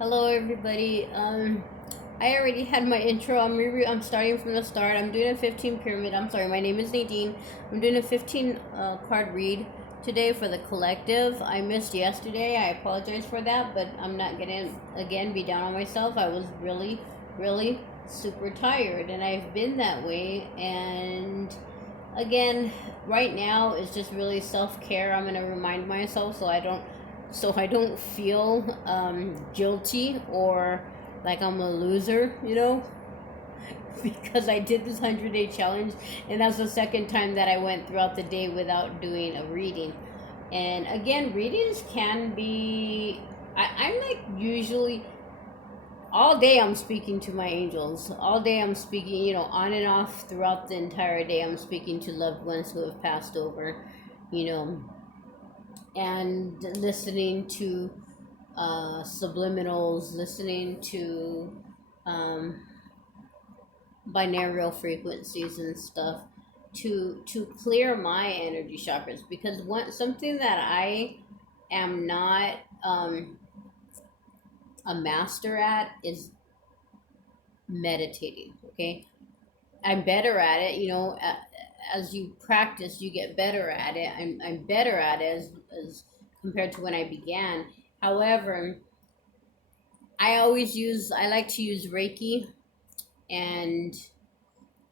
Hello, everybody. I already had my intro. I'm starting from the start. I'm doing a 15 pyramid. I'm sorry. My name is Nadine. I'm doing a 15 card read today for the collective. I missed yesterday. I apologize for that, but I'm not gonna again be down on myself. I was really super tired, and I've been that way. And again, right now is just really self care. I'm gonna remind myself so I don't feel guilty or like I'm a loser, because I did this 100-day challenge, and that's the second time that I went throughout the day without doing a reading. And again, readings can be. I'm like usually all day I'm speaking to my angels. All day I'm speaking, on and off throughout the entire day. I'm speaking to loved ones who have passed over, you know, and listening to subliminals, listening to um, binaural frequencies and stuff to clear my energy chakras, because something that I am not a master at is meditating. Okay, I'm better at it. As you practice, you get better at it. I'm better at it as compared to when I began. However, I like to use Reiki and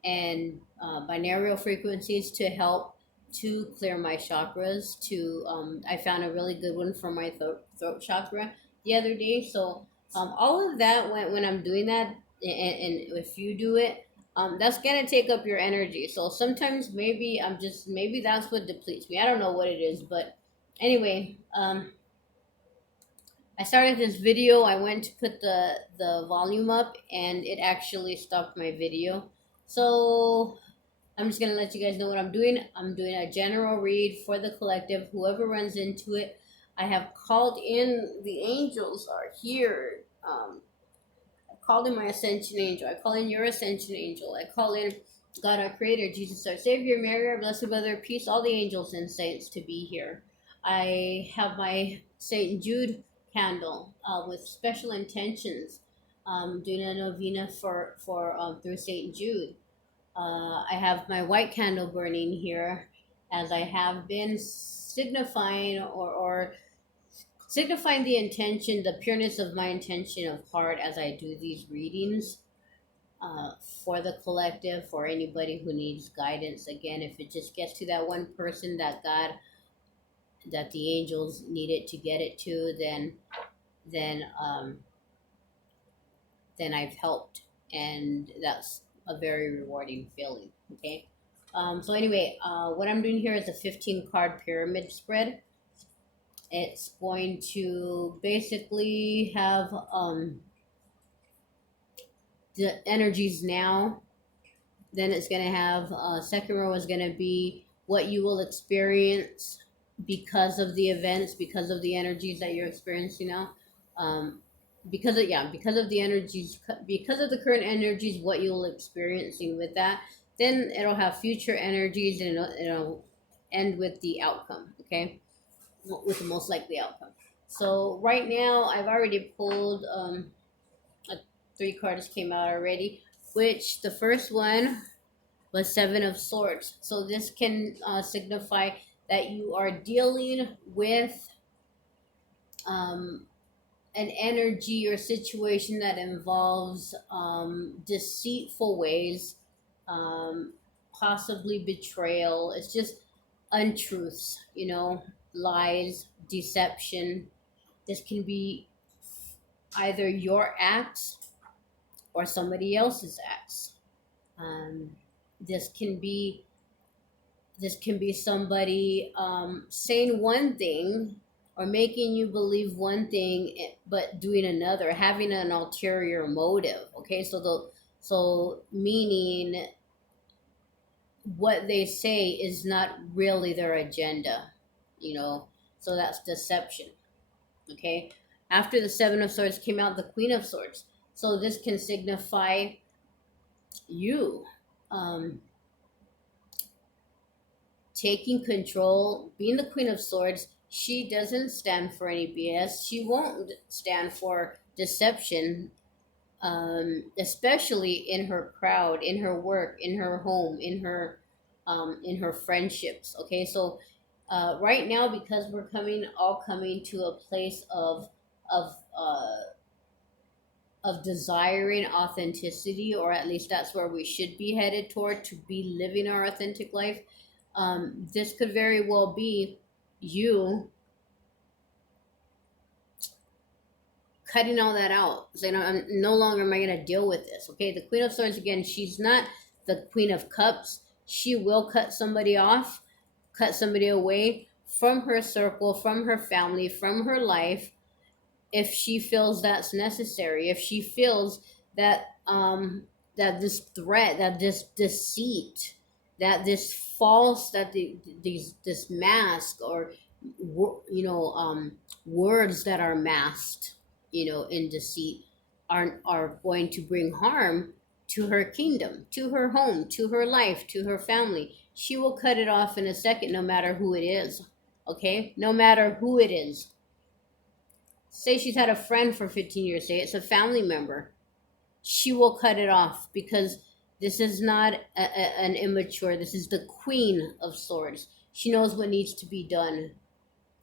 binaural frequencies to help to clear my chakras. I found a really good one for my throat chakra the other day. So all of that when I'm doing that, and if you do it, that's gonna take up your energy. So sometimes maybe that's what depletes me. I don't know what it is, but anyway, I started this video. I went to put the volume up, and it actually stopped my video. So I'm just gonna let you guys know what I'm doing. I'm doing a general read for the collective. Whoever runs into it, I have called in. The angels are here. I called in my ascension angel. I call in your ascension angel. I call in God, our Creator, Jesus, our Savior, Mary, our Blessed Mother, peace, all the angels and saints to be here. I have my Saint Jude candle with special intentions, doing a novena for through Saint Jude. I have my white candle burning here, as I have been signifying the intention, the pureness of my intention of heart as I do these readings for the collective, for anybody who needs guidance. Again, if it just gets to that one person that the angels needed to get it to, then um, then I've helped, and that's a very rewarding feeling. Okay. So anyway, what I'm doing here is a 15 card pyramid spread. It's going to basically have the energies now. Then it's going to have second row is going to be what you will experience because of the events, because of the energies that you're experiencing now. Because of the energies, because of the current energies, what you'll experiencing with that. Then it'll have future energies, and it'll end with the outcome. Okay, with the most likely outcome. So right now, I've already pulled three cards came out already, which the first one was Seven of Swords. So this can signify that you are dealing with um, an energy or situation that involves deceitful ways, um, possibly betrayal. It's just untruths, lies, deception. This can be either your acts or somebody else's acts. Um, this can be somebody saying one thing or making you believe one thing, but doing another, having an ulterior motive. Okay, so meaning what they say is not really their agenda, you know. So that's deception. Okay. After the Seven of Swords came out, the Queen of Swords. So this can signify you um, taking control, being the Queen of Swords, She doesn't stand for any BS. She won't stand for deception, especially in her crowd, in her work, in her home, in her friendships. Okay, so right now, because we're coming to a place of of desiring authenticity, or at least that's where we should be headed toward, to be living our authentic life. This could very well be you cutting all that out, saying, I'm no longer am I going to deal with this. Okay, the Queen of Swords, again, she's not the Queen of Cups. She will cut somebody off, cut somebody away from her circle, from her family, from her life, if she feels that's necessary. If she feels that that this threat, that this deceit, that this false, that these this mask, or you know, words that are masked, you know, in deceit, are going to bring harm to her kingdom, to her home, to her life, to her family, she will cut it off in a second, no matter who it is. Okay, no matter who it is. Say she's had a friend for 15 years, say it's a family member, she will cut it off, because this is not an immature, this is the Queen of Swords. She knows what needs to be done.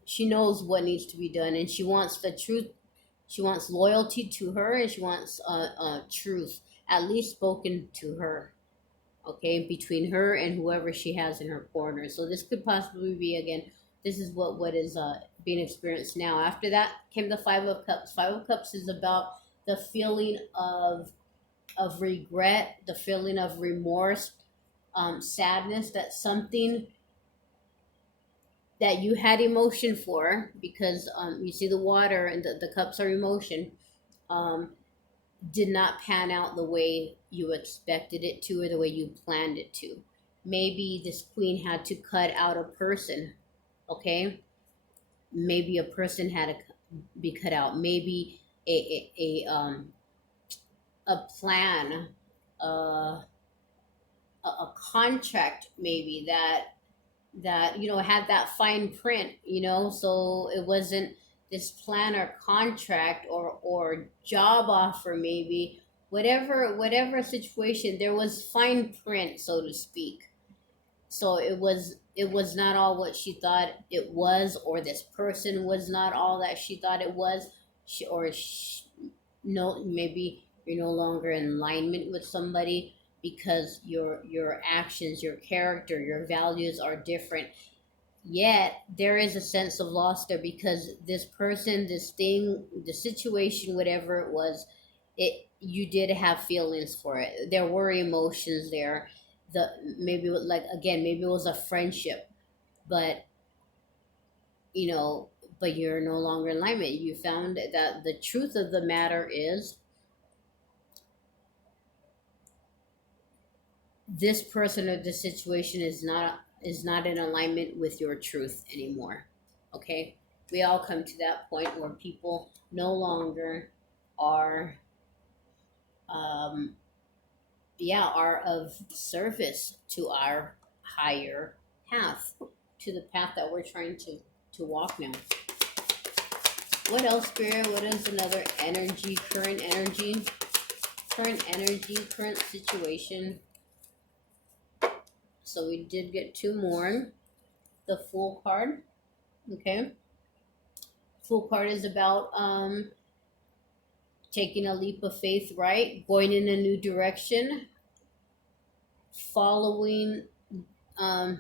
She knows what needs to be done, and she wants the truth. She wants loyalty to her, and she wants truth, at least spoken to her. Okay, between her and whoever she has in her corner. So this could possibly be, again, this is what is being experienced now. After that came the Five of Cups. Five of Cups is about the feeling of regret, the feeling of remorse, sadness, that something that you had emotion for, because you see the water and the cups are emotion, um, did not pan out the way you expected it to, or the way you planned it to. Maybe this queen had to cut out a person. Okay, maybe a person had to be cut out. Maybe a plan, a contract, maybe that you know had that fine print, you know, so it wasn't this plan or contract or job offer, maybe whatever situation, there was fine print, so to speak. So it was not all what she thought it was, or this person was not all that she thought it was. No, maybe you're no longer in alignment with somebody, because your actions, your character, your values are different. Yet there is a sense of loss there, because this person, this thing, the situation, whatever it was, it you did have feelings for it. There were emotions there. The maybe, like, again, maybe it was a friendship, but you know, but you're no longer in alignment. You found that the truth of the matter is, this person or this situation is not in alignment with your truth anymore. Okay, we all come to that point where people no longer are, um, yeah, are of service to our higher path, to the path that we're trying to walk now. What else, Spirit? What is another energy? Current situation. So we did get two more. The Fool card. Okay. Fool card is about taking a leap of faith, right? Going in a new direction, following. Um,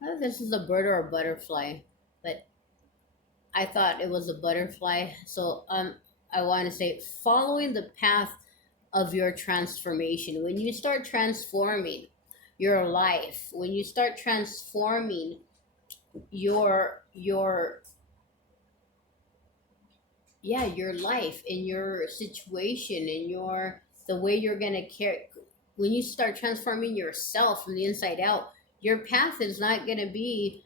I don't know if this is a bird or a butterfly, but I thought it was a butterfly. So I want to say following the path of your transformation. When you start transforming your life, when you start transforming your yeah, your life and your situation and your the way you're gonna care, when you start transforming yourself from the inside out, your path is not gonna be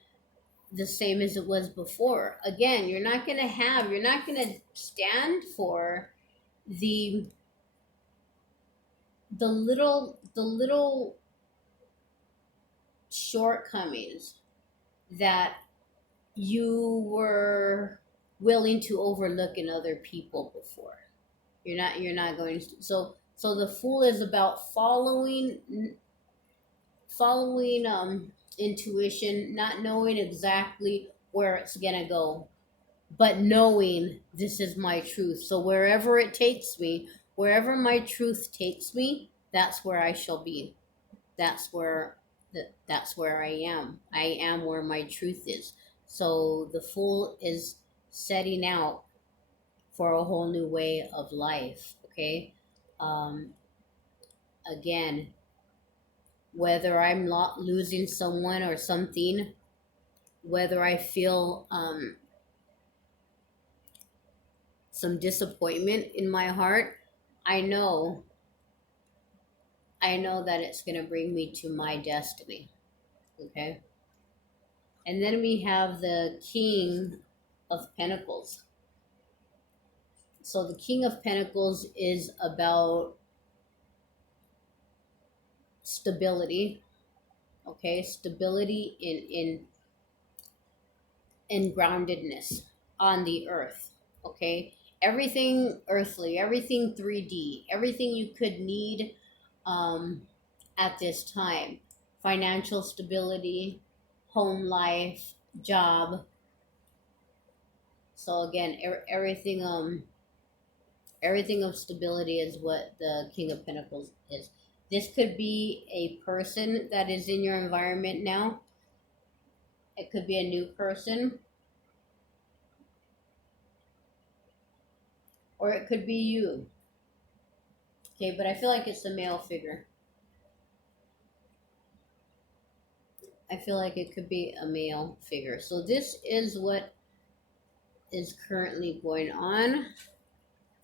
the same as it was before. Again, you're not gonna stand for the the little shortcomings that you were willing to overlook in other people before. You're not going to, so the Fool is about following intuition, not knowing exactly where it's gonna go, but knowing this is my truth. So wherever it takes me, wherever my truth takes me, that's where I shall be. That's where I am. I am where my truth is. So the Fool is setting out for a whole new way of life. Okay. um, Again, whether I'm not losing someone or something, whether I feel some disappointment in my heart, I know, I know that it's going to bring me to my destiny. Okay. And then we have the King of Pentacles. So the King of Pentacles is about stability. Okay. Stability in groundedness on the earth. Okay. Everything earthly, everything 3D, everything you could need um, at this time: financial stability, home life, job. So again, everything of stability is what the King of Pentacles is. This could be a person that is in your environment now. It could be a new person, or it could be you. Okay, but I feel like it's a male figure. I feel like it could be a male figure. So this is what is currently going on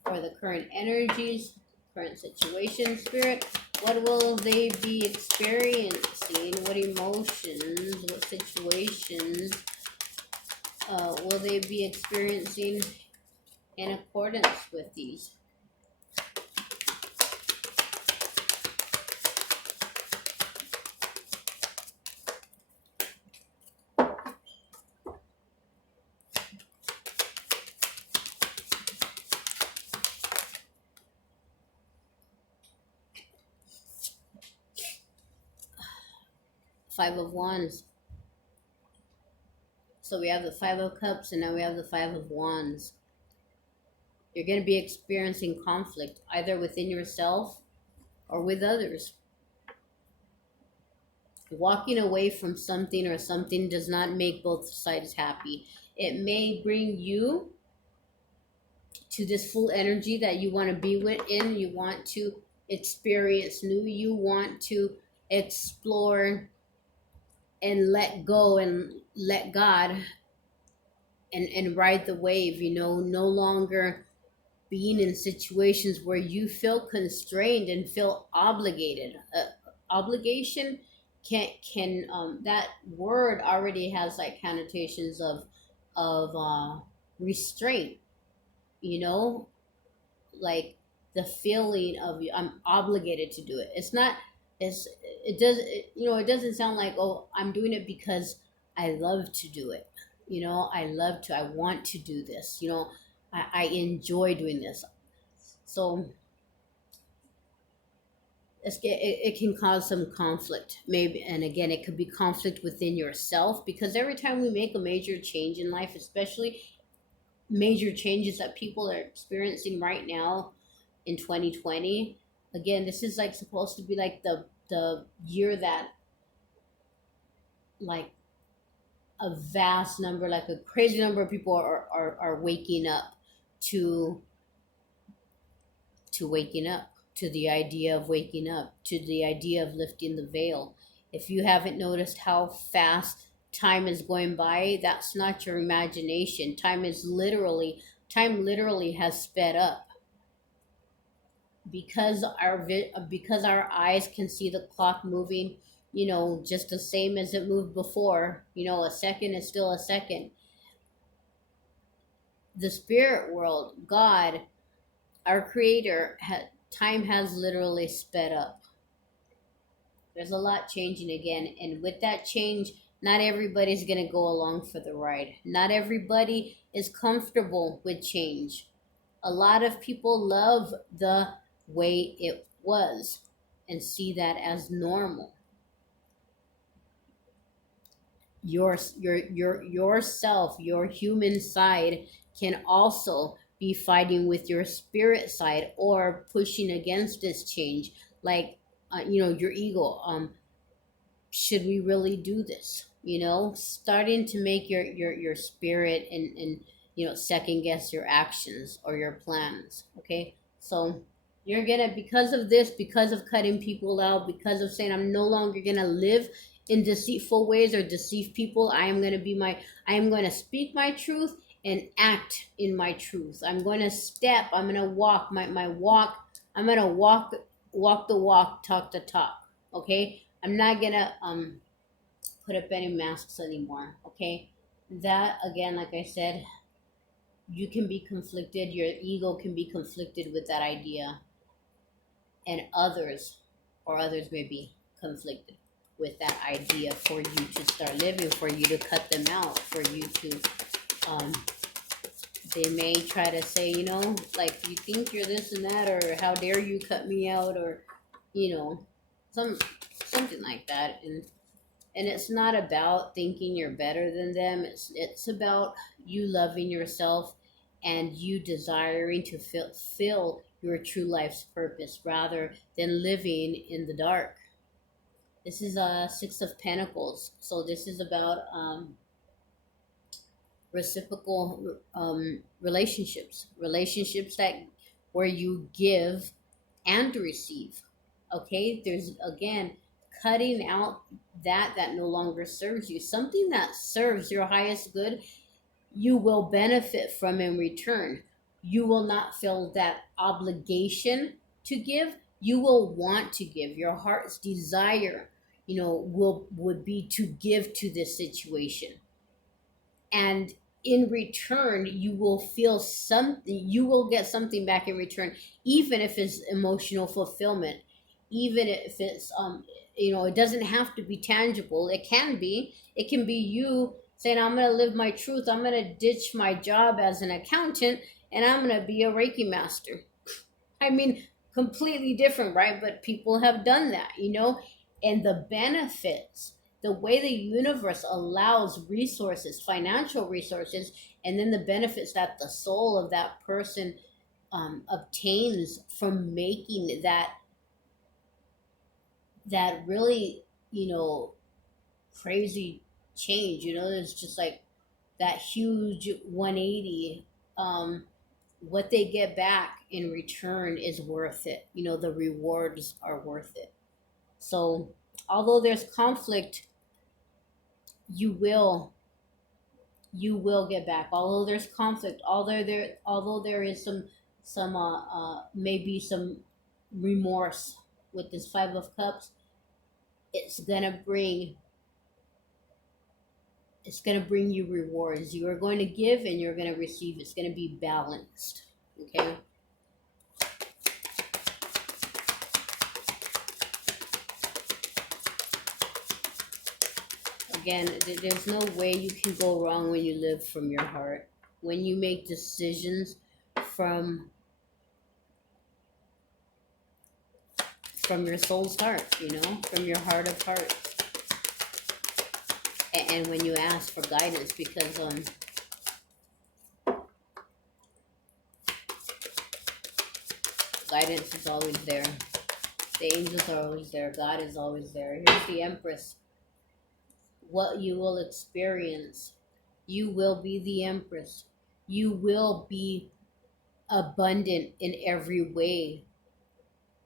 for the current energies, current situation, Spirit. What will they be experiencing? What emotions, what situations will they be experiencing in accordance with these? Five of Wands. So we have the Five of Cups, and now we have the Five of Wands. You're going to be experiencing conflict either within yourself or with others. Walking away from something or something does not make both sides happy. It may bring you to this full energy that you want to be within. You want to experience new. You want to explore and let go and let God and ride the wave. No longer being in situations where you feel constrained and feel obligated. Obligation can that word already has like connotations of restraint. You know, like the feeling of I'm obligated to do it. It's not. It doesn't sound like, oh, I'm doing it because I love to do it. I want to do this. I enjoy doing this. So it can cause some conflict, maybe. And again, it could be conflict within yourself, because every time we make a major change in life, especially major changes that people are experiencing right now in 2020, again, this is like supposed to be like the year that, like, a vast number, like a crazy number of people are waking up to waking up, to the idea of waking up, to the idea of lifting the veil. If you haven't noticed how fast time is going by, that's not your imagination. Time literally has sped up, because our eyes can see the clock moving, just the same as it moved before. A second is still a second. The spirit world, God, our creator, time has literally sped up. There's a lot changing again, and with that change, Not everybody's going to go along for the ride. Not everybody is comfortable with change. A lot of people love the way it was and see that as normal. Yourself, your human side can also be fighting with your spirit side or pushing against this change. Like, your ego. Should we really do this? Starting to make your spirit and second guess your actions or your plans. Okay, so you're gonna, because of this, because of cutting people out, because of saying I'm no longer gonna live in deceitful ways or deceive people. I am going to speak my truth and act in my truth. I'm going to step, I'm going to walk my walk. I'm going to walk the walk, talk the talk. Okay, I'm not gonna put up any masks anymore. Okay, that again, like I said, you can be conflicted. Your ego can be conflicted with that idea, and others may be conflicted with that idea for you to start living, for you to cut them out, for you to um, they may try to say, like, you think you're this and that, or how dare you cut me out, or you know some something like that. And it's not about thinking you're better than them. It's about you loving yourself and you desiring to fulfill your true life's purpose rather than living in the dark. This is a Six of Pentacles, so this is about reciprocal relationships that where you give and receive. Okay, there's again cutting out that no longer serves you. Something that serves your highest good, you will benefit from in return. You will not feel that obligation to give. You will want to give. Your heart's desire, would be to give to this situation. And in return, you will feel something, you will get something back in return, even if it's emotional fulfillment, even if it's it doesn't have to be tangible. It can be you saying, I'm going to live my truth, I'm going to ditch my job as an accountant, and I'm going to be a Reiki master. I mean, completely different, right? But people have done that, and the benefits, the way the universe allows resources, financial resources, and then the benefits that the soul of that person obtains from making that really, crazy change. There's just like that huge 180. What they get back in return is worth it. The rewards are worth it. So although there's conflict, you will get back. Although there's conflict, although there is some maybe some remorse with this Five of Cups, it's gonna bring you rewards. You are going to give and you're going to receive. It's going to be balanced. Okay. Again, there's no way you can go wrong when you live from your heart. When you make decisions from your soul's heart, from your heart of hearts. And when you ask for guidance, because guidance is always there. The angels are always there. God is always there. Here's the Empress. What you will experience, you will be the Empress. You will be abundant in every way.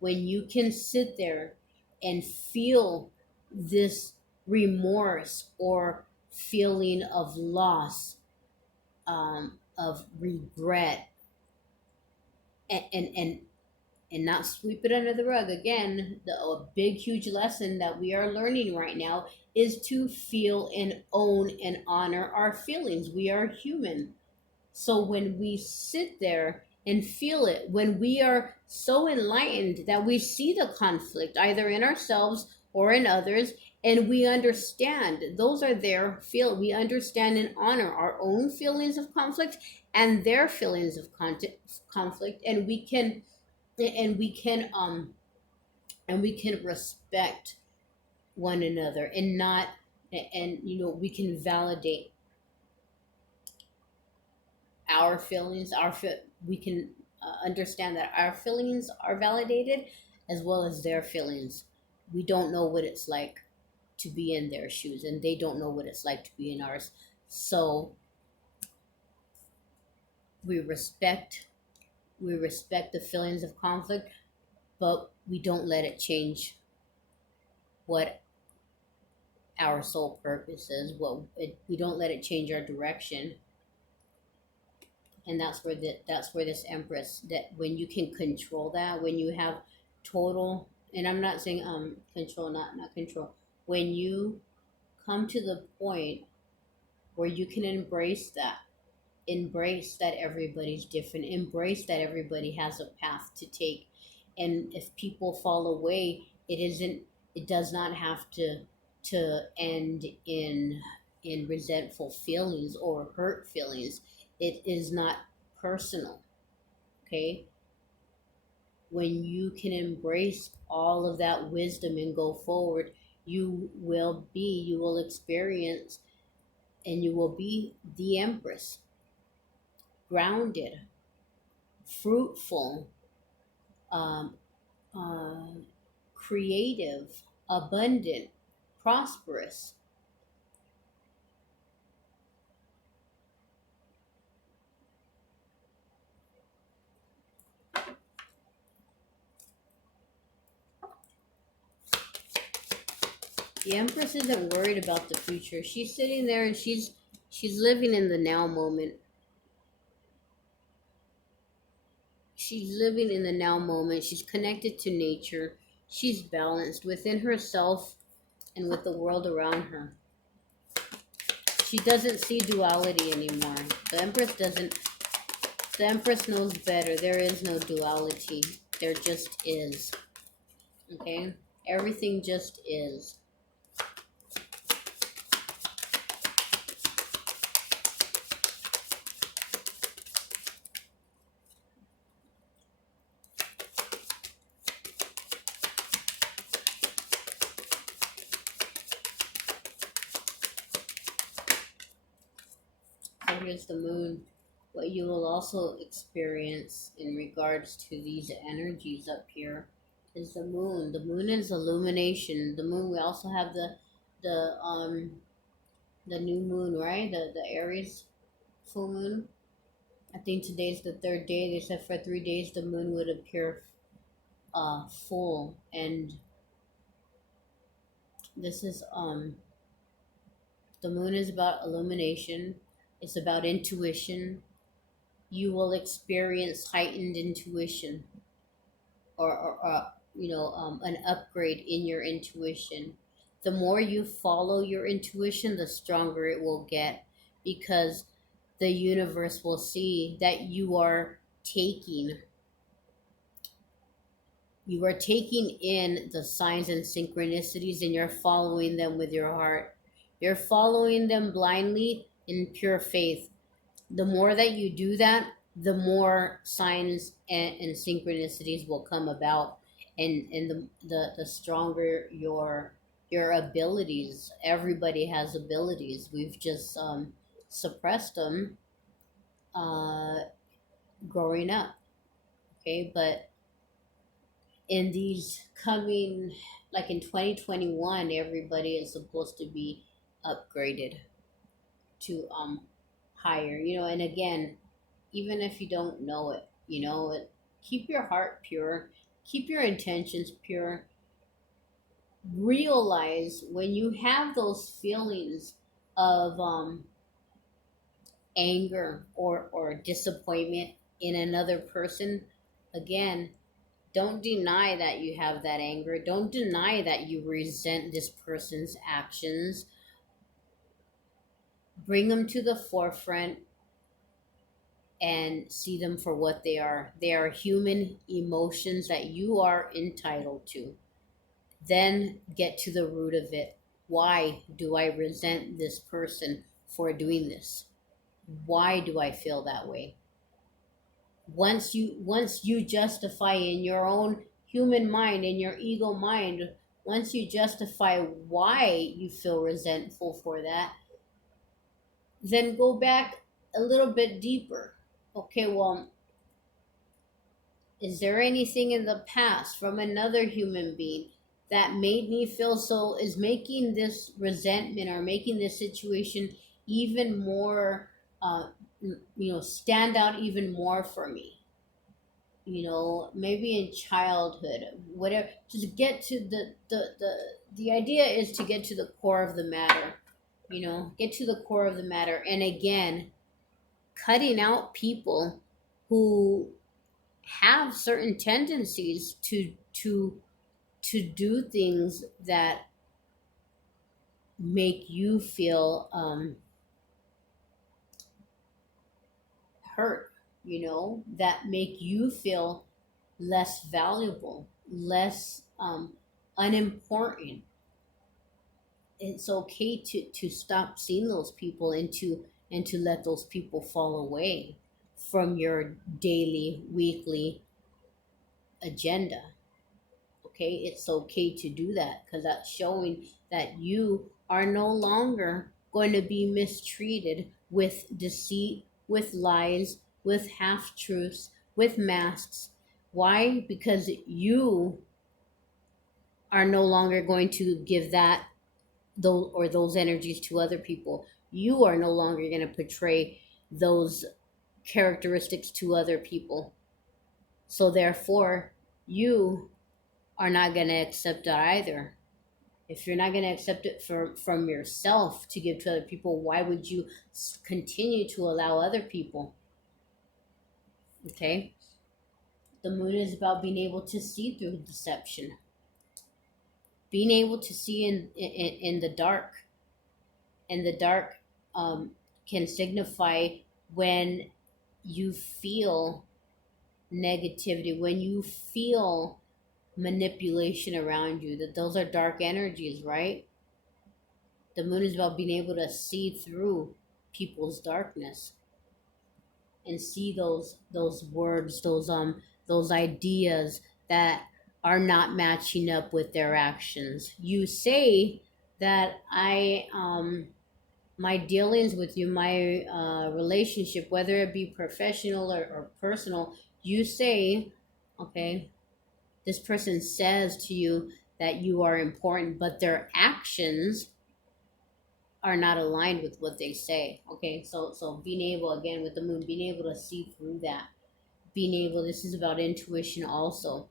When you can sit there and feel this remorse or feeling of loss, of regret, and not sweep it under the rug. Again, a big huge lesson that we are learning right now is to feel and own and honor our feelings. We are human. So when we sit there and feel it, when we are so enlightened that we see the conflict either in ourselves or in others, And we understand those are their feel. We understand and honor our own feelings of conflict and their feelings of conflict, and and we can um we can respect one another, and not and we can validate our feelings. We can understand that our feelings are validated as well as their feelings. We don't know what it's like to be in their shoes, and they don't know what it's like to be in ours. So we respect we respect the feelings of conflict, but we don't let it change what our sole purpose is. We don't let it change our direction. And that's where this Empress, that when you can control that, when you have total, and I'm not saying control, not control, when you come to the point where you can embrace that everybody's different, embrace that everybody has a path to take. And if people fall away, it does not have to end in resentful feelings or hurt feelings. It is not personal. Okay, when you can embrace all of that wisdom and go forward, you will experience, and you will be the Empress, grounded, fruitful, um, uh, creative, abundant, prosperous. The Empress isn't worried about the future. She's sitting there and she's living in the now moment. She's living in the now moment. She's connected to nature. She's balanced within herself and with the world around her. She doesn't see duality anymore. The Empress doesn't. The Empress knows better. There is no duality. There just is. Okay? Everything just is. So here's the moon. What you will also experience in regards to these energies up here is the moon. The moon is illumination. The moon. We also have the the new moon, right? The Aries full moon. I think today's the third day. They said for 3 days the moon would appear full, and this is the moon is about illumination. It's about intuition. You will experience heightened intuition, or an upgrade in your intuition. The more you follow your intuition, the stronger it will get, because the universe will see that taking you are taking in the signs and synchronicities, and you're following them with your heart. You're following them blindly in pure faith. The more that you do that, the more signs and synchronicities will come about, and the stronger your abilities. Everybody has abilities. We've just suppressed them uh, growing up. Okay, but in these coming, like in 2021, everybody is supposed to be upgraded to higher. And again, even if you don't know it, keep your heart pure, keep your intentions pure. Realize when you have those feelings of anger or disappointment in another person, again, don't deny that you have that anger. Don't deny that you resent this person's actions. Bring them to the forefront and see them for what they are. They are human emotions that you are entitled to. Then get to the root of it. why do I resent this person for doing this? Why do I feel that way? Once you justify in your own human mind, in your ego mind, once you justify why you feel resentful for that, then go back a little bit deeper. Okay, well, is there anything in the past from another human being that made me feel so, is making this resentment or making this situation even more, uh, stand out even more for me? Maybe in childhood, whatever. Just get to the idea is to get to the core of the matter. Get to the core of the matter, and again, cutting out people who have certain tendencies to do things that make you feel hurt, that make you feel less valuable, less unimportant. It's okay to stop seeing those people, and to let those people fall away from your daily, weekly agenda. Okay, it's okay to do that, because that's showing that you are no longer going to be mistreated with deceit, with lies, with half truths, with masks. Why? Because you are no longer going to give those energies to other people. You are no longer going to portray those characteristics to other people. So therefore, you are not going to accept it either. If you're not going to accept it from yourself to give to other people, why would you continue to allow other people? Okay? The moon is about being able to see through deception, being able to see in the dark. And the dark can signify when you feel negativity, when you feel manipulation around you, that those are dark energies, right? The moon is about being able to see through people's darkness and see those words, those ideas that are not matching up with their actions. You say that my dealings with you, my relationship, whether it be professional or personal, you say, okay, this person says to you that you are important, but their actions are not aligned with what they say. Okay, so being able, again, with the moon, being able to see through that, being able, this is about intuition also,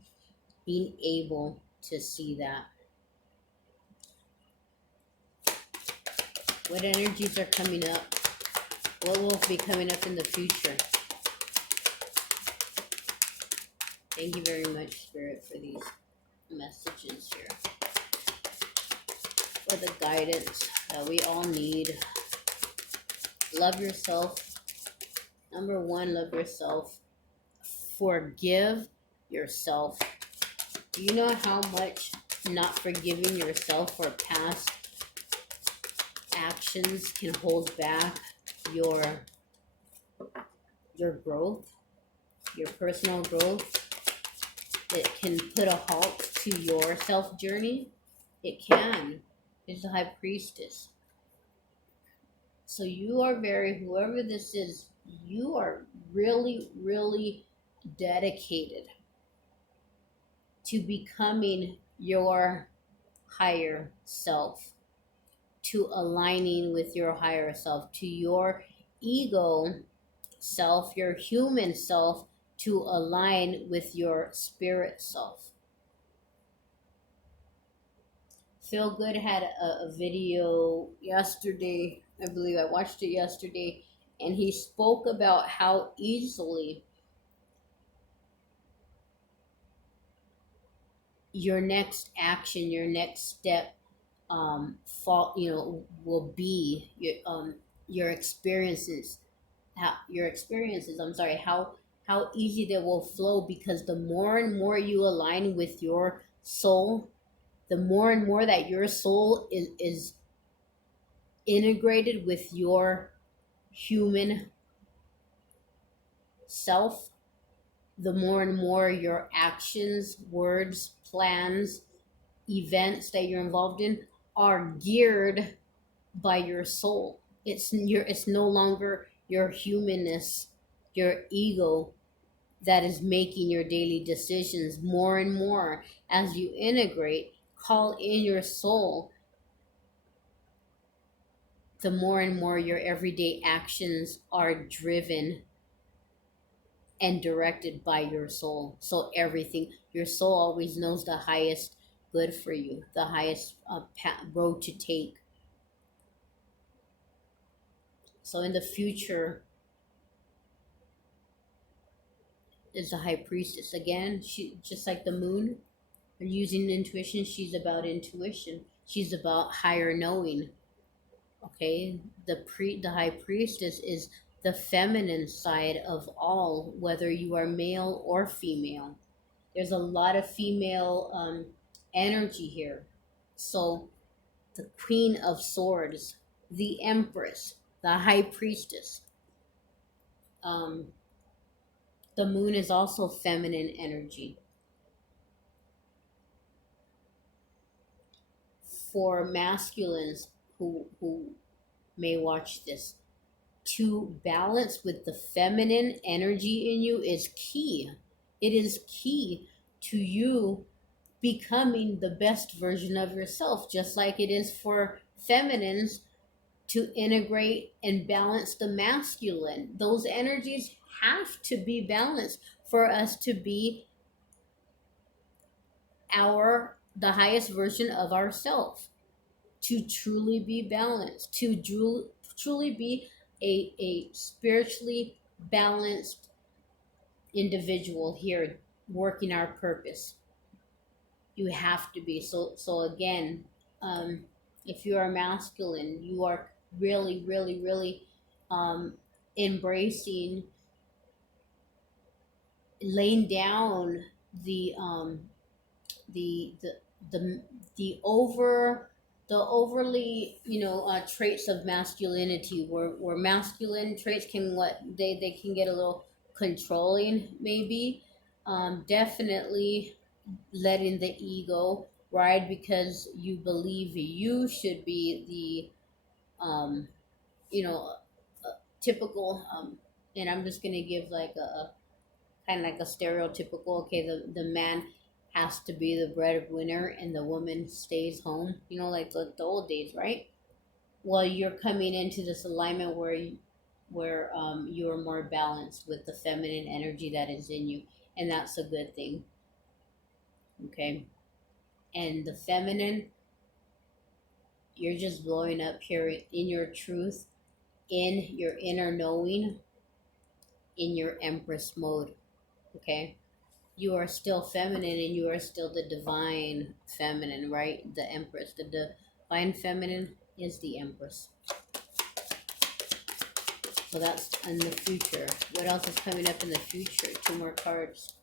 being able to see that. What energies are coming up? What will be coming up in the future? Thank you very much, Spirit, for these messages here, for the guidance that we all need. Love yourself. Number one, love yourself. Forgive yourself. Do you know how much not forgiving yourself for past actions can hold back your growth, your personal growth? It can put a halt to your self journey. It can. It's the high priestess. So you are whoever this is, you are really, really dedicated to becoming your higher self, to aligning with your higher self, to your ego self, your human self, to align with your spirit self. Feel Good had a video yesterday, I believe I watched it yesterday, and he spoke about how easily your next action, your next step, will be your experiences. I'm sorry, how easy they will flow, because the more and more you align with your soul, the more and more that your soul is integrated with your human self, the more and more your actions, words, plans, events that you're involved in are geared by your soul. It's no longer your humanness, your ego that is making your daily decisions. More and more as you integrate, call in your soul, the more and more your everyday actions are driven and directed by your soul. So everything, your soul always knows the highest good for you, the highest road to take. So in the future is the high priestess again. She just like the moon. You're using intuition. She's about intuition. She's about higher knowing. Okay, the high priestess is the feminine side of all, whether you are male or female. There's a lot of female energy here. So the Queen of Swords, the Empress, the High Priestess. Um, the Moon is also feminine energy. For masculines who may watch this, to balance with the feminine energy in you is key. It is key to you becoming the best version of yourself, just like it is for feminines to integrate and balance the masculine. Those energies have to be balanced for us to be the highest version of ourselves, to truly be balanced, to truly be a spiritually balanced individual here working our purpose. You have to be. So again, um, if you are masculine, you are really, really, really embracing, laying down the the the the the overly traits of masculinity, where masculine traits can what they can get a little controlling maybe. Definitely letting the ego ride because you believe you should be the typical, and I'm just gonna give like a kind of like a stereotypical, okay, the man has to be the breadwinner and the woman stays home, like the old days, right? Well, you're coming into this alignment where you are more balanced with the feminine energy that is in you, and that's a good thing. Okay, and the feminine, you're just blowing up here in your truth, in your inner knowing, in your empress mode. Okay, you are still feminine and you are still the divine feminine, right? The empress, the divine feminine is the empress. So that's in the future. What else is coming up in the future? Two more cards.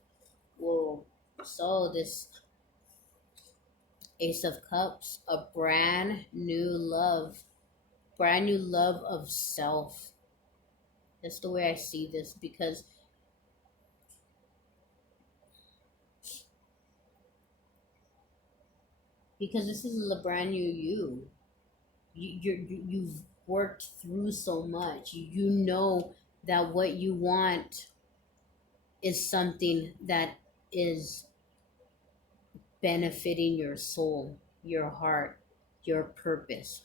Whoa. So this Ace of Cups, a brand new love of self. That's the way I see this, because this is a brand new you. You've worked through so much. You know that what you want is something that is benefiting your soul, your heart, your purpose.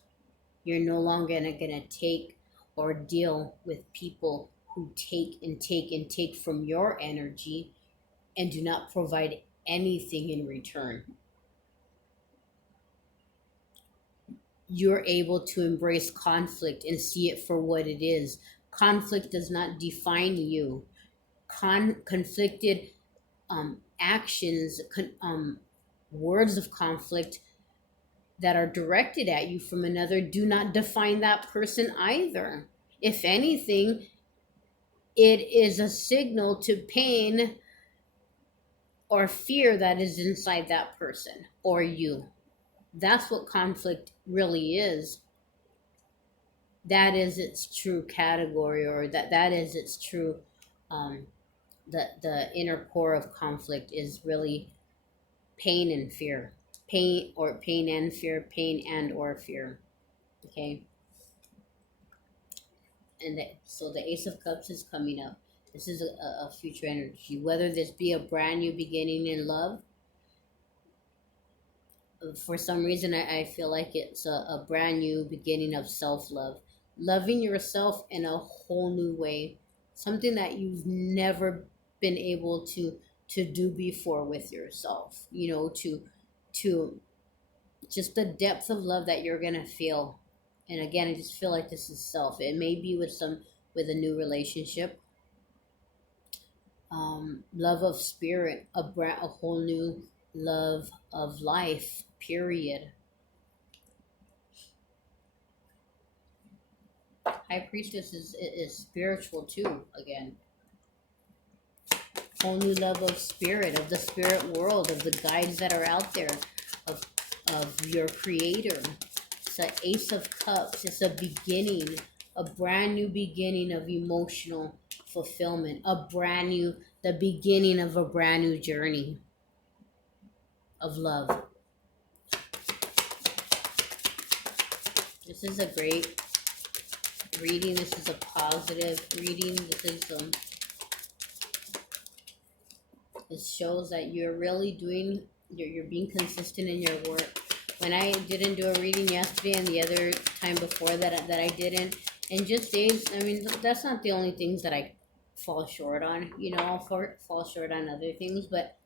You're no longer going to take or deal with people who take and take and take from your energy and do not provide anything in return. You're able to embrace conflict and see it for what it is. Conflict does not define you. Conflicted actions, words of conflict that are directed at you from another do not define that person either. If anything, it is a signal to pain or fear that is inside that person or you. That's what conflict really is. That is its true category, or that is its true, um, the inner core of conflict is really pain and fear. Pain and fear, pain and or fear. Okay. So the Ace of Cups is coming up. This is a future energy. Whether this be a brand new beginning in love, for some reason I feel like it's a brand new beginning of self love. Loving yourself in a whole new way. Something that you've never been able to do before with yourself. To just the depth of love that you're gonna feel. And again, I just feel like this is self. It may be with a new relationship, love of spirit, a whole new love of life. Period. High Priestess is spiritual too. Again, whole new love of spirit, of the spirit world, of the guides that are out there, of your creator. It's an Ace of Cups. It's a beginning, a brand new beginning of emotional fulfillment, the beginning of a brand new journey of love. This is a great reading. This is a positive reading. It shows that you're really you're being consistent in your work. When I didn't do a reading yesterday and the other time before that I didn't, and just days, I mean, that's not the only things that I fall short on. I'll fall short on other things, but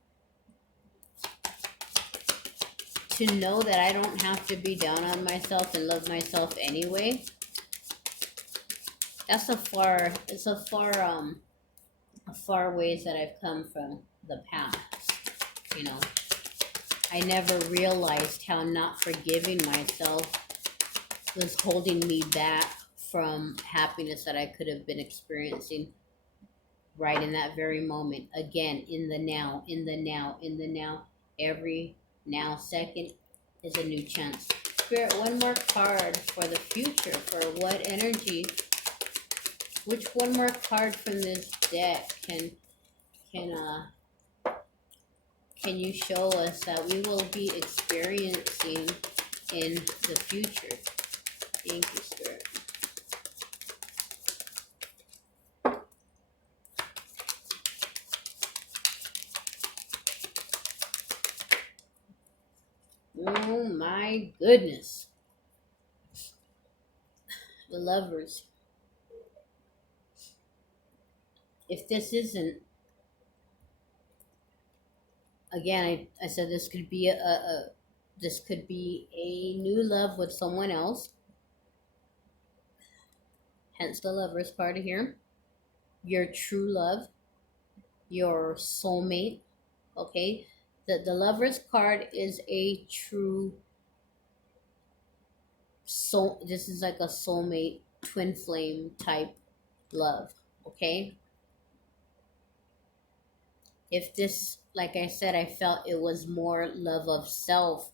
to know that I don't have to be down on myself and love myself anyway, it's a far ways that I've come from the past. You know, I never realized how not forgiving myself was holding me back from happiness that I could have been experiencing right in that very moment. Again, in the now, in the now, in the now. Every now second is a new chance. Spirit, one more card for the future. For what energy? Which one more card from this deck can can you show us that we will be experiencing in the future? Thank you, Spirit. Oh my goodness. The Lovers. If this isn't, again, I said this could be this could be a new love with someone else. Hence the Lovers card here. Your true love, your soulmate. Okay, the Lovers card is a true soul. This is like a soulmate, twin flame type love. Okay, if this, like I said, I felt it was more love of self,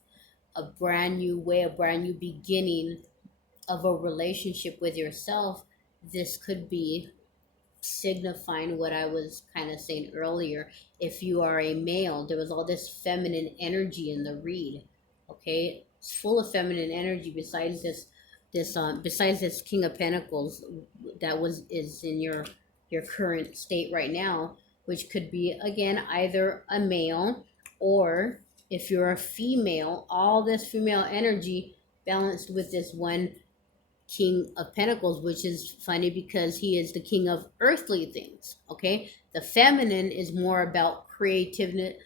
a brand new way, a brand new beginning of a relationship with yourself. This could be signifying what I was kind of saying earlier. If you are a male, there was all this feminine energy in the read. Okay, it's full of feminine energy. Besides this King of Pentacles that is in your current state right now, which could be again either a male, or if you're a female, all this female energy balanced with this one King of Pentacles, which is funny because he is the king of earthly things. Okay, the feminine is more about creativity,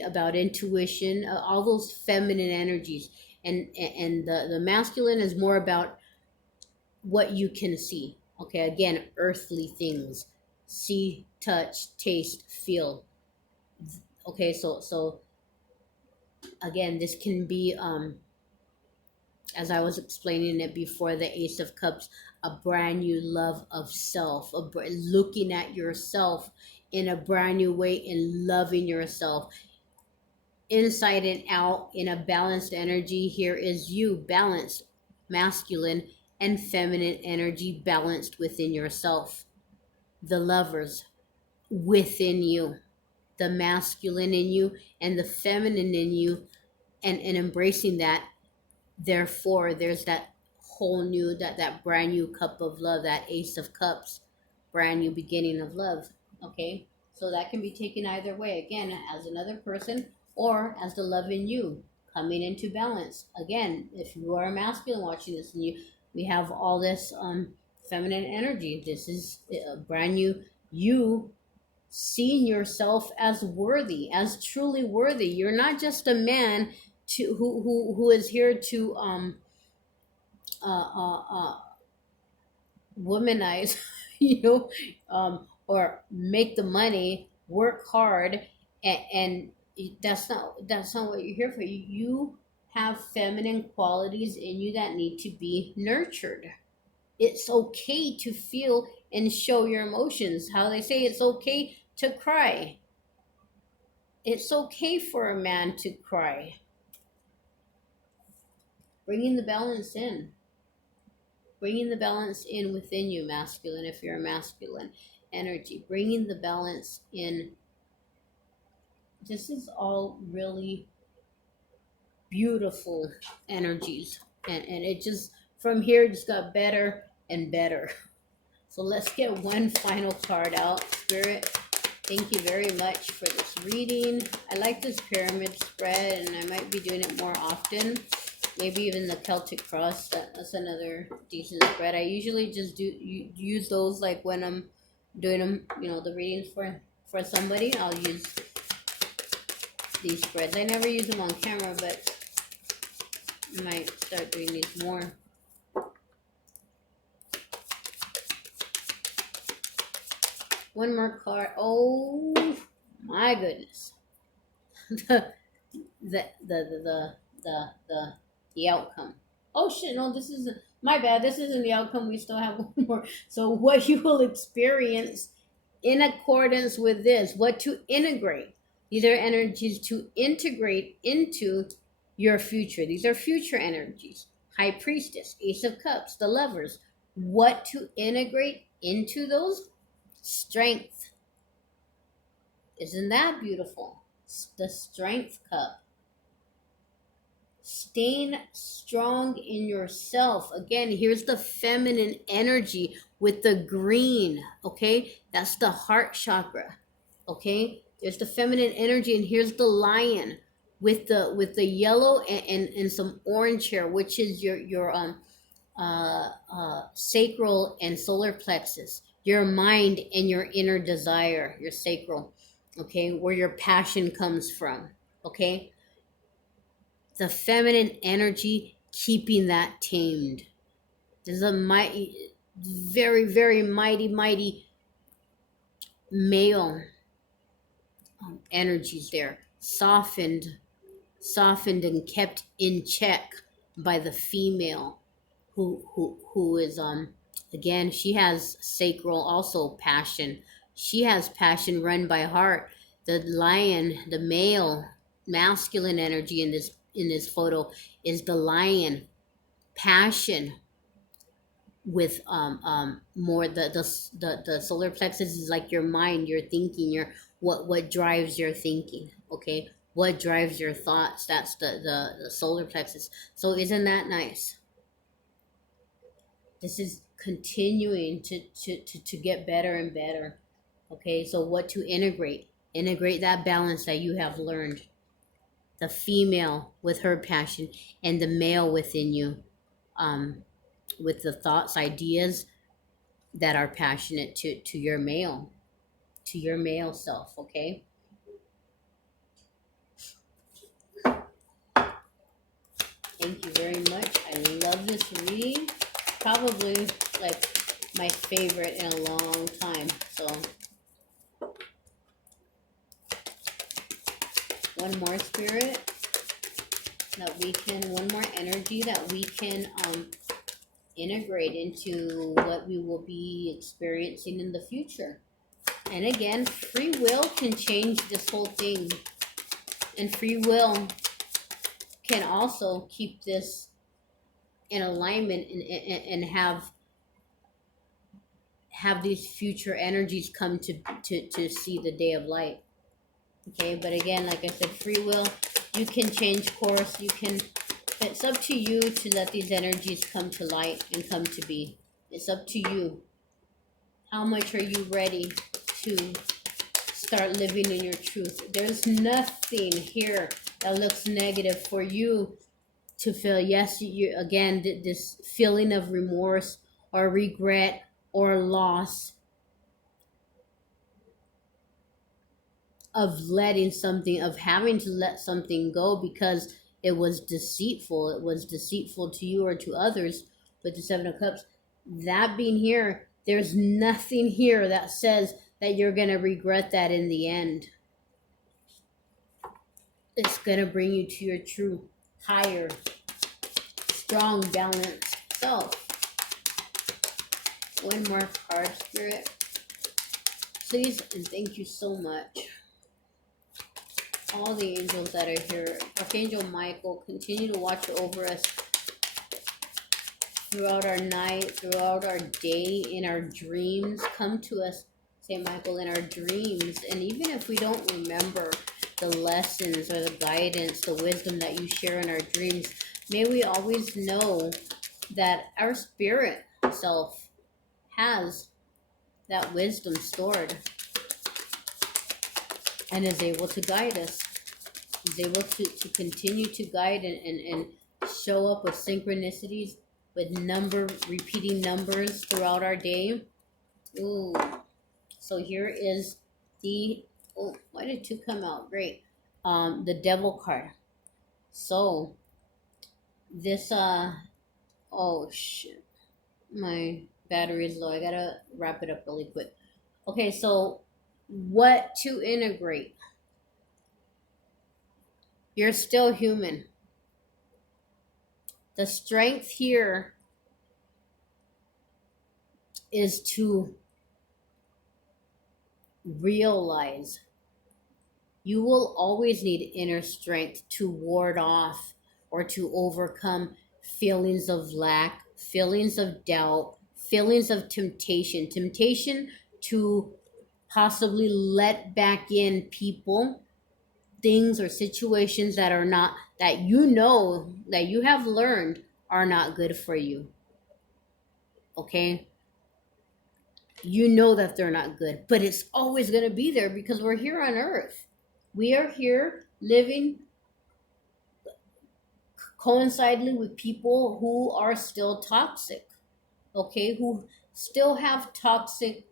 about intuition, all those feminine energies, and the masculine is more about what you can see. Okay, again, earthly things, see, touch, taste, feel. Okay, so again, this can be as I was explaining it before, the Ace of Cups, a brand new love of self, looking at yourself in a brand new way and loving yourself. inside and out in a balanced energy. Here is you, balanced, masculine and feminine energy balanced within yourself. The lovers within you, the masculine in you and the feminine in you, and embracing that. Therefore, there's that whole new, that brand new cup of love, that Ace of Cups, brand new beginning of love. Okay, so that can be taken either way. Again, as another person or as the love in you coming into balance. Again, if you are a masculine watching this and we have all this feminine energy. This is a brand new you seeing yourself as worthy, as truly worthy. You're not just a man to who is here to uh, uh, uh, womanize, or make the money, work hard, and that's not what you're here for. You have feminine qualities in you that need to be nurtured. It's okay to feel and show your emotions. How they say it's okay to cry. It's okay for a man to cry. Bringing the balance in. Bringing the balance in within you, masculine, if you're a masculine energy. Bringing the balance in. This is all really beautiful energies. And it just, from here, just got better and better. So let's get one final card out. Spirit, thank you very much for this reading. I like this pyramid spread, and I might be doing it more often. Maybe even the Celtic cross. That's another decent spread. I usually just use those like when I'm doing them, the readings for somebody. I'll use these spreads. I never use them on camera, but I might start doing these more. One more card. Oh my goodness. The outcome. Oh shit, no, this isn't, my bad. This isn't the outcome. We still have one more. So what you will experience in accordance with this, what to integrate. These are energies to integrate into your future. These are future energies. High Priestess, Ace of Cups, the Lovers. What to integrate into those? Strength. Isn't that beautiful? The Strength Cup. Staying strong in yourself. Again, here's the feminine energy with the green. Okay, that's the heart chakra. Okay, there's the feminine energy, and here's the lion with the yellow and some orange here, which is your sacral and solar plexus, your mind and your inner desire, your sacral. Okay, where your passion comes from. Okay, the feminine energy, keeping that tamed. There's a mighty, very, very mighty male energies there, softened and kept in check by the female, who is again, she has sacral, also passion. She has passion run by heart. The lion, the male masculine energy in this photo is the lion, passion, with more the solar plexus is like your mind, your thinking, your what drives your thinking. Okay, what drives your thoughts? That's the solar plexus. So isn't that nice? This is continuing to get better and better. Okay, so what to integrate that balance that you have learned. The female with her passion and the male within you, with the thoughts, ideas that are passionate to your male self. Okay, thank you very much. I love this reading, probably like my favorite in a long time. So one more spirit one more energy that we can integrate into what we will be experiencing in the future. And again, free will can change this whole thing. And free will can also keep this in alignment, and have these future energies come to see the day of light. Okay, but again, like I said, free will, you can change course. You can, it's up to you to let these energies come to light and come to be. It's up to you. How much are you ready to start living in your truth? There's nothing here that looks negative for you to feel. Yes, you again, this feeling of remorse or regret or loss of letting something, of having to let something go because it was deceitful. It was deceitful to you or to others. With the Seven of Cups, that being here, there's nothing here that says that you're going to regret that in the end. It's going to bring you to your true, higher, strong, balanced self. One more card, Spirit. Please and thank you so much. All the angels that are here, Archangel Michael, continue to watch over us throughout our night, throughout our day, in our dreams. Come to us, Saint Michael, in our dreams. And even if we don't remember the lessons or the guidance, the wisdom that you share in our dreams, may we always know that our spirit self has that wisdom stored and is able to guide us, is able to continue to guide and show up with synchronicities, with repeating numbers throughout our day. Ooh. So here is the, oh, why did two come out? Great. The Devil card. So this, oh shit, my battery is low. I gotta wrap it up really quick. Okay, so what to integrate? You're still human. The strength here is to realize you will always need inner strength to ward off or to overcome feelings of lack, feelings of doubt, feelings of temptation to possibly let back in people, things, or situations that are not, that you know, that you have learned are not good for you. Okay? You know that they're not good, but it's always going to be there because we're here on earth. We are here living coincidentally with people who are still toxic, okay, who still have toxicity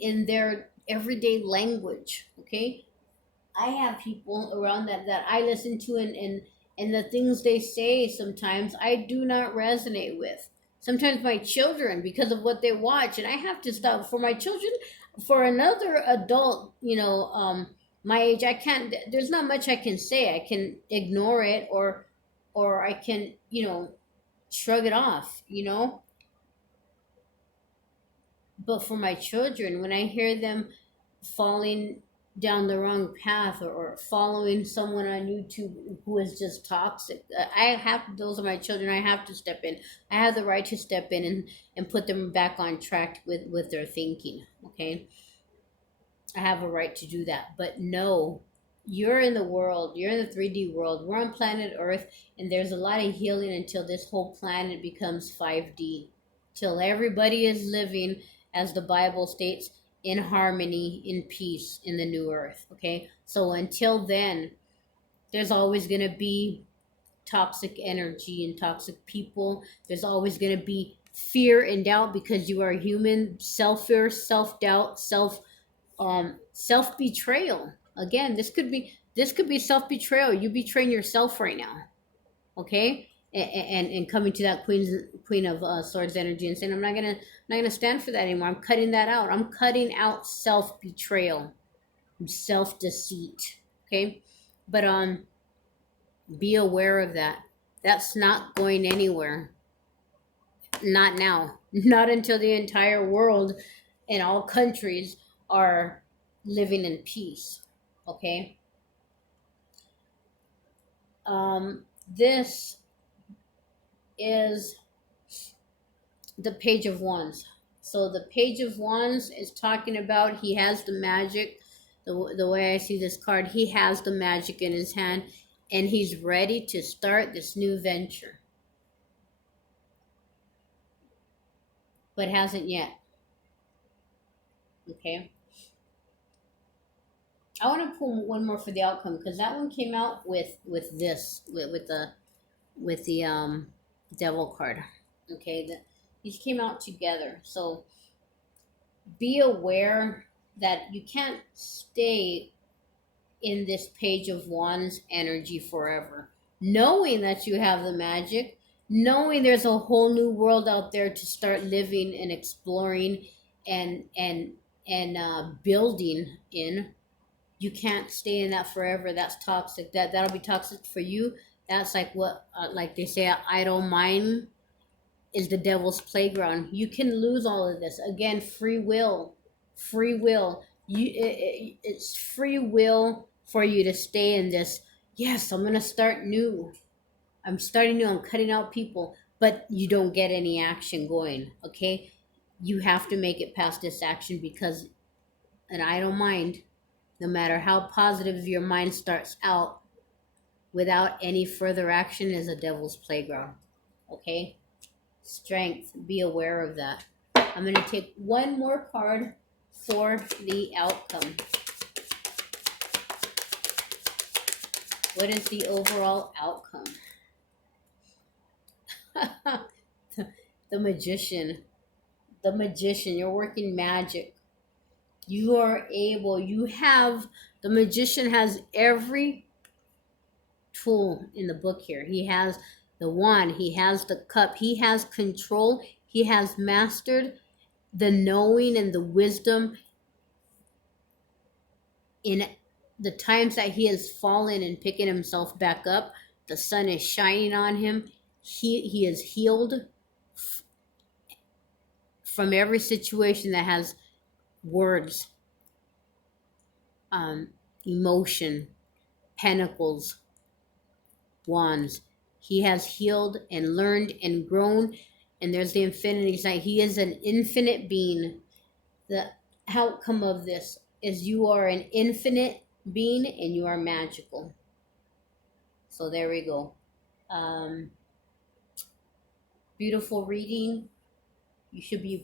in their everyday language, okay. I have people around that I listen to, and the things they say sometimes I do not resonate with. Sometimes my children, because of what they watch, and I have to stop. For my children, for another adult, my age, I can't. There's not much I can say. I can ignore it, or I can, shrug it off. But for my children, when I hear them falling down the wrong path, or following someone on YouTube who is just toxic, those are my children. I have to step in. I have the right to step in and put them back on track with their thinking. Okay. I have a right to do that. But no, you're in the world, you're in the 3D world. We're on planet Earth, and there's a lot of healing until this whole planet becomes 5D. Till everybody is living, as the Bible states, in harmony, in peace, in the new earth. Okay? So until then, there's always going to be toxic energy and toxic people. There's always going to be fear and doubt because you are human. Self-fear, self-doubt, self-betrayal. Again, this could be self-betrayal. You betraying yourself right now. Okay? And coming to that queen of swords energy and saying, I'm not gonna stand for that anymore. I'm cutting that out. I'm cutting out self-betrayal, self-deceit. Okay? But be aware of that. That's not going anywhere. Not now. Not until the entire world and all countries are living in peace. Okay? This is the Page of Wands. So the Page of Wands is talking about he has the magic. The way I see this card, he has the magic in his hand, and he's ready to start this new venture, but hasn't yet. Okay. I want to pull one more for the outcome because that one came out with this with the devil card. Okay, these came out together. So be aware that you can't stay in this Page of Wands energy forever. Knowing that you have the magic, knowing there's a whole new world out there to start living and exploring and building in. You can't stay in that forever. That's toxic. That'll be toxic for you. That's like what like they say, an idle mind is the devil's playground. You can lose all of this. Again, free will. It's free will for you to stay in this. Yes, I'm gonna start new. I'm starting new. I'm cutting out people, but you don't get any action going. Okay, you have to make it past this action because an idle mind, no matter how positive your mind starts out, without any further action, is a devil's playground. Okay. Strength, be aware of that. I'm going to take one more card for the outcome. What is the overall outcome? The magician. The magician. You're working magic. You are able, you have, the magician has every tool in the book here. He has the wand, he has the cup, he has control, he has mastered the knowing and the wisdom in the times that he has fallen and picking himself back up. The sun is shining on him. He is healed from every situation that has words, emotion, pentacles, wands. He has healed and learned and grown. And there's the infinity sign. He is an infinite being. The outcome of this is you are an infinite being and you are magical. So there we go. Beautiful reading. You should be